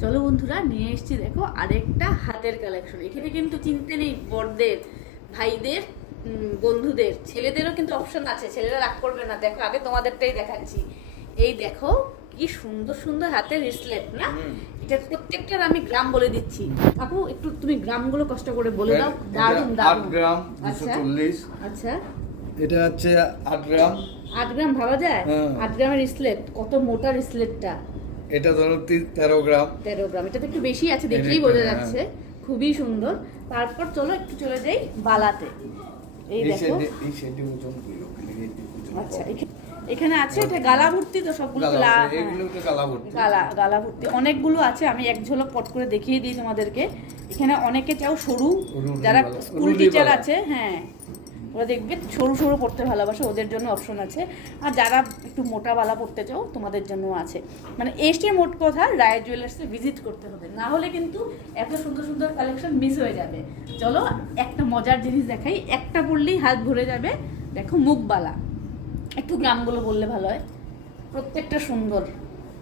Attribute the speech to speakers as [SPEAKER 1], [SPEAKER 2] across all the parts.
[SPEAKER 1] চলো বন্ধুরা নিয়ে এসেছি দেখো আরেকটা হাতের কালেকশন এখানে কিন্তু চিনতে নেই বড়দের ভাইদের বন্ধুদের। ছেলেদেরও কিন্তু অপশন আছে ছেলেরা রাগ করবে না। দেখো আগে তোমাদেরটাই দেখাচ্ছি। এই দেখো কি সুন্দর সুন্দর হাতের রিসলেট না? এটা প্রত্যেকটার আমি গ্রাম বলে দিচ্ছি। আপু একটু তুমি গ্রামগুলো কষ্ট করে বলে দাও।
[SPEAKER 2] দারুণ
[SPEAKER 1] দারুণ
[SPEAKER 2] গ্রাম দুশো
[SPEAKER 1] আচ্ছা।
[SPEAKER 2] চল্লিশ।
[SPEAKER 1] আচ্ছা।
[SPEAKER 2] এটা হচ্ছে আট গ্রাম।
[SPEAKER 1] আট গ্রাম ভাবা যায়?
[SPEAKER 2] হ্যাঁ।
[SPEAKER 1] আট গ্রামের রিসলেট কত মোটা রিসলেটটা
[SPEAKER 2] এটা ধরো তেরো গ্রাম।
[SPEAKER 1] তেরো গ্রাম। এটা তো একটু বেশি আছে দেখলেই বোঝা
[SPEAKER 2] হ্যাঁ।
[SPEAKER 1] যাচ্ছে। খুবই সুন্দর। তারপর চলো একটু চলে যাই বালাতে। এই দেখো। আচ্ছা এখানে আছে এটা গালা ভর্তি তো সবগুলো
[SPEAKER 2] ভর্তি। গালা
[SPEAKER 1] গালা ভর্তি অনেকগুলো আছে আমি এক ঝলক পট করে দেখিয়ে দিই তোমাদেরকে। এখানে অনেকে চাও সরু যারা স্কুল টিচার আছে হ্যাঁ। ওরা দেখবে সরু সরু পড়তে ভালোবাসে ওদের জন্য অপশন আছে। আর যারা একটু মোটা বালা পড়তে চাও তোমাদের জন্য আছে। মানে এসে মোট কথা রায় জুয়েলার্সে ভিজিট করতে হবে। না হলে কিন্তু এত সুন্দর সুন্দর কালেকশন মিস হয়ে যাবে। চলো একটা মজার জিনিস দেখাই। একটা পড়লেই হাত ভরে যাবে। দেখো মুখবালা একটু গ্রামগুলো বললে ভালো হয়। প্রত্যেকটা সুন্দর।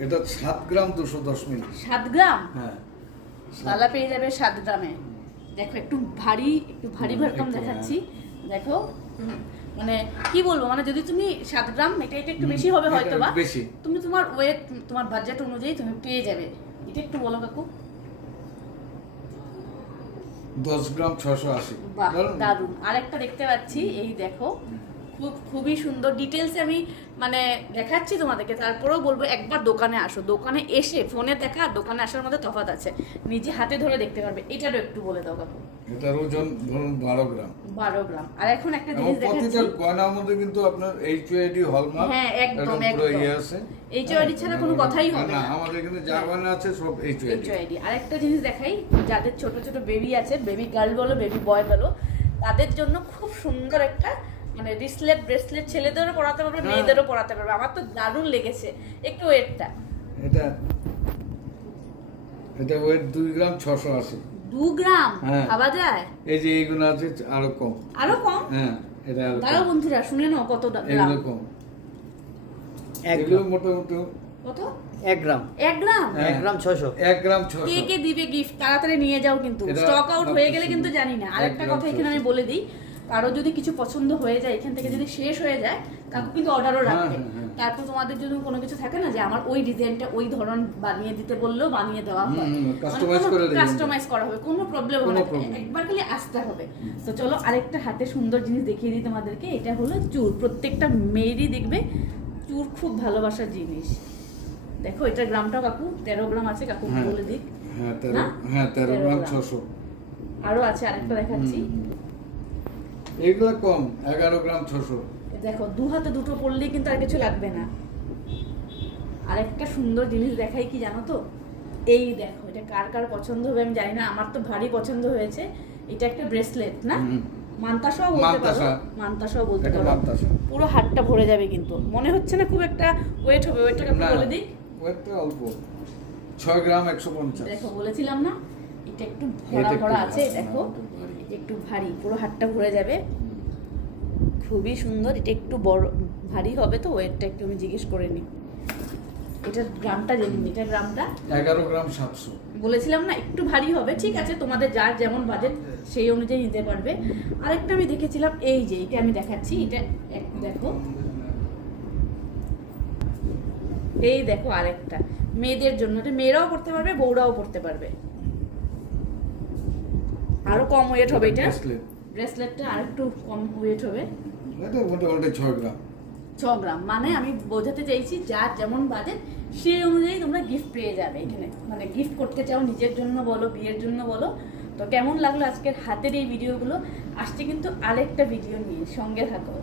[SPEAKER 2] এটা সাত গ্রাম দুশো দশ মিনিট
[SPEAKER 1] সাত গ্রাম?
[SPEAKER 2] হ্যাঁ।
[SPEAKER 1] বালা পেয়ে যাবে সাত গ্রামে। দেখো একটু ভারী একটু ভারী ভরকম
[SPEAKER 2] একটু,
[SPEAKER 1] দেখাচ্ছি। দেখো। মানে কি বলব মানে যদি তুমি সাত গ্রাম এটা এটা একটু বেশি হবে হয়তো বা। তুমি তোমার ওয়েট তোমার বাজেট অনুযায়ী তুমি পেয়ে যাবে। এটা একটু বলো কাকু।
[SPEAKER 2] দশ গ্রাম ছশো আশি।
[SPEAKER 1] দারুণ আরেকটা দেখতে পাচ্ছি এই দেখো। খুব খুবই সুন্দর ডিটেলসে আমি মানে দেখাচ্ছি তোমাদেরকে। তারপরেও বলব একবার দোকানে আসো। দোকানে এসে ফোনে দেখা আর দোকানে আসার মধ্যে তফাৎ আছে। নিজে হাতে ধরে দেখতে পারবে। এটারও একটু বলে দাও কাকু।
[SPEAKER 2] এটার ওজন ধরুন বারো গ্রাম।
[SPEAKER 1] বারো গ্রাম। আর এখন একটা জিনিস দেখাচ্ছি।
[SPEAKER 2] গয়নার মধ্যে কিন্তু আপনার হলমার্ক
[SPEAKER 1] হ্যাঁ, একদম, একদম।
[SPEAKER 2] ইয়ে আছে।
[SPEAKER 1] ছাড়া কোনো কথাই হবে
[SPEAKER 2] না আমাদের এখানে যা গয়না আছে সব
[SPEAKER 1] এইচআইডি আরেকটা জিনিস দেখাই যাদের ছোট ছোট বেবি আছে বেবি গার্ল বলো বেবি বয় বলো তাদের জন্য খুব সুন্দর একটা মানে রিসলেট ব্রেসলেট ছেলেদেরও পড়াতে পারবে। মেয়েদেরও পড়াতে পারবে। আমার তো দারুণ লেগেছে। একটু ওয়েটটা
[SPEAKER 2] এটা এটা ওয়েট দুই গ্রাম ছশো আশি।
[SPEAKER 1] দু গ্রাম?
[SPEAKER 2] হ্যাঁ।
[SPEAKER 1] ভাবা যায়?
[SPEAKER 2] এই যে এইগুলো আছে আরও কম।
[SPEAKER 1] আরও কম?
[SPEAKER 2] হ্যাঁ এটা আরও
[SPEAKER 1] দাঁড়াও বন্ধুরা শুনে নাও কত গ্রাম।
[SPEAKER 2] এগুলো কম।
[SPEAKER 3] এক
[SPEAKER 2] এগুলো
[SPEAKER 3] গ্রাম।
[SPEAKER 2] মোটামুটি
[SPEAKER 1] কত?
[SPEAKER 3] এক গ্রাম।
[SPEAKER 1] এক গ্রাম?
[SPEAKER 2] হ্যাঁ।
[SPEAKER 3] এক গ্রাম ছশো।
[SPEAKER 2] এক গ্রাম ছশো।
[SPEAKER 1] কে দিবে গিফট তাড়াতাড়ি নিয়ে যাও কিন্তু। স্টক আউট হয়ে গেলে কিন্তু জানি না। আরেকটা কথা এখানে আমি বলে দিই। কারও যদি কিছু পছন্দ হয়ে যায় এখান থেকে যদি শেষ হয়ে যায় কাকু কিন্তু অর্ডারও
[SPEAKER 2] হ্যাঁ,
[SPEAKER 1] রাখবে।
[SPEAKER 2] হ্যাঁ, হ্যাঁ।
[SPEAKER 1] তারপর তোমাদের যদি কোনো কিছু থাকে না যে আমার ওই ডিজাইনটা ওই ধরন বানিয়ে দিতে বললেও বানিয়ে দেওয়া হয়।
[SPEAKER 2] হুম, customize করে।
[SPEAKER 1] কাস্টমাইজ হবে কোনো প্রবলেম হবে না। একবার খালি আসতে হবে। তো চলো আরেকটা হাতে সুন্দর জিনিস দেখিয়ে দিই তোমাদেরকে এটা হলো চুর। প্রত্যেকটা মেয়েরই দেখবে চুর খুব ভালোবাসার জিনিস। দেখো এটা গ্রামটা কাকু তেরো গ্রাম আছে কাকু। বলে দিক
[SPEAKER 2] হ্যাঁ তেরো? হ্যাঁ গ্রাম। ছশো।
[SPEAKER 1] আরও আছে আরেকটা দেখাচ্ছি।
[SPEAKER 2] এগুলো কম এগারো গ্রাম ছশো।
[SPEAKER 1] দেখো দু হাতে দুটো পড়লেই কিন্তু আর কিছু লাগবে না। আরেকটা সুন্দর জিনিস দেখাই কি জানো তো? এই দেখো এটা কার কার পছন্দ হবে আমি জানি না আমার তো ভারী পছন্দ হয়েছে। এটা একটা ব্রেসলেট না? মান্তাসাও বলতে পারো। মান্তাসাও বলতে পারো। পুরো হাতটা ভরে যাবে কিন্তু। মনে হচ্ছে না খুব একটা ওয়েট হবে। ওয়েটটাকে
[SPEAKER 2] না
[SPEAKER 1] বলে দিই।
[SPEAKER 2] ওয়েটটা অল্প। ছয় গ্রাম একশো পঞ্চাশ।
[SPEAKER 1] দেখো বলেছিলাম না? এটা একটু ভরা ভরা আছে দেখো।
[SPEAKER 2] একটু ভারী।
[SPEAKER 1] পুরো হাতটা ভরে যাবে। খুবই সুন্দর এটা একটু বড় ভারী হবে তো ওয়েটটা একটু আমি জিজ্ঞেস করে নিই। এটার গ্রামটা জেনে নিই এটার গ্রামটা?
[SPEAKER 2] এগারো গ্রাম সাতশো।
[SPEAKER 1] বলেছিলাম না একটু ভারী হবে ঠিক আছে তোমাদের যার যেমন বাজেট সেই অনুযায়ী নিতে পারবে। আরেকটা আমি দেখেছিলাম এই যে এটা আমি দেখাচ্ছি এটা দেখো। এই দেখো আরেকটা মেয়েদের জন্য এটা মেয়েরাও পড়তে পারবে বউরাও পড়তে পারবে। আরও কম ওয়েট হবে এটা। ব্রেসলেটটা আরেকটু কম ওয়েট হবে।
[SPEAKER 2] এটা মোটামুটি ছয় গ্রাম।
[SPEAKER 1] ছ গ্রাম। মানে আমি বোঝাতে চাইছি যার যেমন বাজেট সেই অনুযায়ী তোমরা গিফট পেয়ে যাবে এখানে। মানে গিফট করতে চাও নিজের জন্য বলো বিয়ের জন্য বলো। তো কেমন লাগল আজকের হাতের এই ভিডিওগুলো আসছে কিন্তু আরেকটা ভিডিও নিয়ে সঙ্গে থাকো।